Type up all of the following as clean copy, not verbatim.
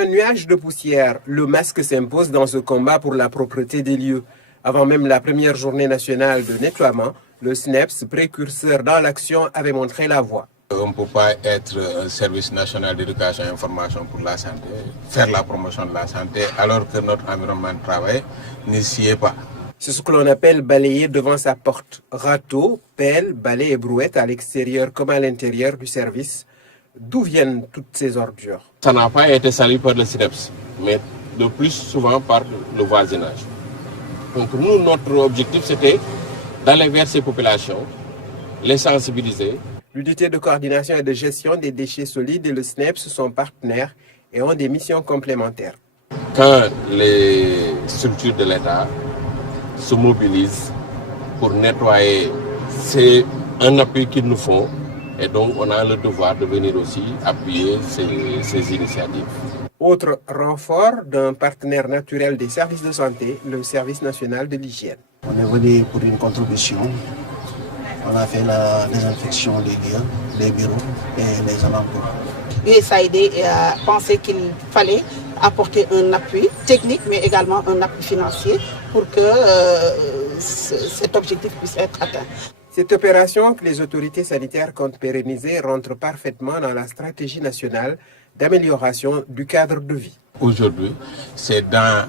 Un nuage de poussière, le masque s'impose dans ce combat pour la propreté des lieux. Avant même la première journée nationale de nettoiement, le SNEPS, précurseur dans l'action, avait montré la voie. On ne peut pas être un service national d'éducation et d'information pour la santé, faire la promotion de la santé, alors que notre environnement de travail ne s'y est pas. C'est ce que l'on appelle balayer devant sa porte. Râteaux, pelles, balais et brouettes à l'extérieur comme à l'intérieur du service. D'où viennent toutes ces ordures? Ça n'a pas été sali par le SNEPS, mais de plus souvent par le voisinage. Donc nous, notre objectif, c'était d'aller vers ces populations, les sensibiliser. L'unité de coordination et de gestion des déchets solides et le SNEPS sont partenaires et ont des missions complémentaires. Quand les structures de l'État se mobilisent pour nettoyer, c'est un appui qu'ils nous font et donc on a le devoir de venir aussi appuyer ces initiatives. Autre renfort d'un partenaire naturel des services de santé, le service national de l'hygiène. On est venu pour une contribution. On a fait la désinfection des lieux, des bureaux et les alentours. USAID a pensé qu'il fallait apporter un appui technique, mais également un appui financier pour que cet objectif puisse être atteint. Cette opération que les autorités sanitaires comptent pérenniser rentre parfaitement dans la stratégie nationale d'amélioration du cadre de vie. Aujourd'hui, c'est dans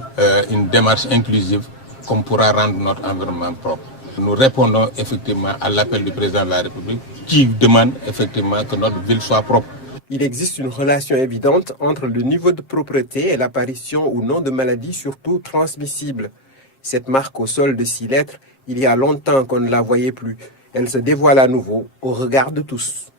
une démarche inclusive qu'on pourra rendre notre environnement propre. Nous répondons effectivement à l'appel du président de la République qui demande effectivement que notre ville soit propre. Il existe une relation évidente entre le niveau de propreté et l'apparition ou non de maladies, surtout transmissibles. Cette marque au sol de 6 lettres, il y a longtemps qu'on ne la voyait plus. Elle se dévoile à nouveau au regard de tous.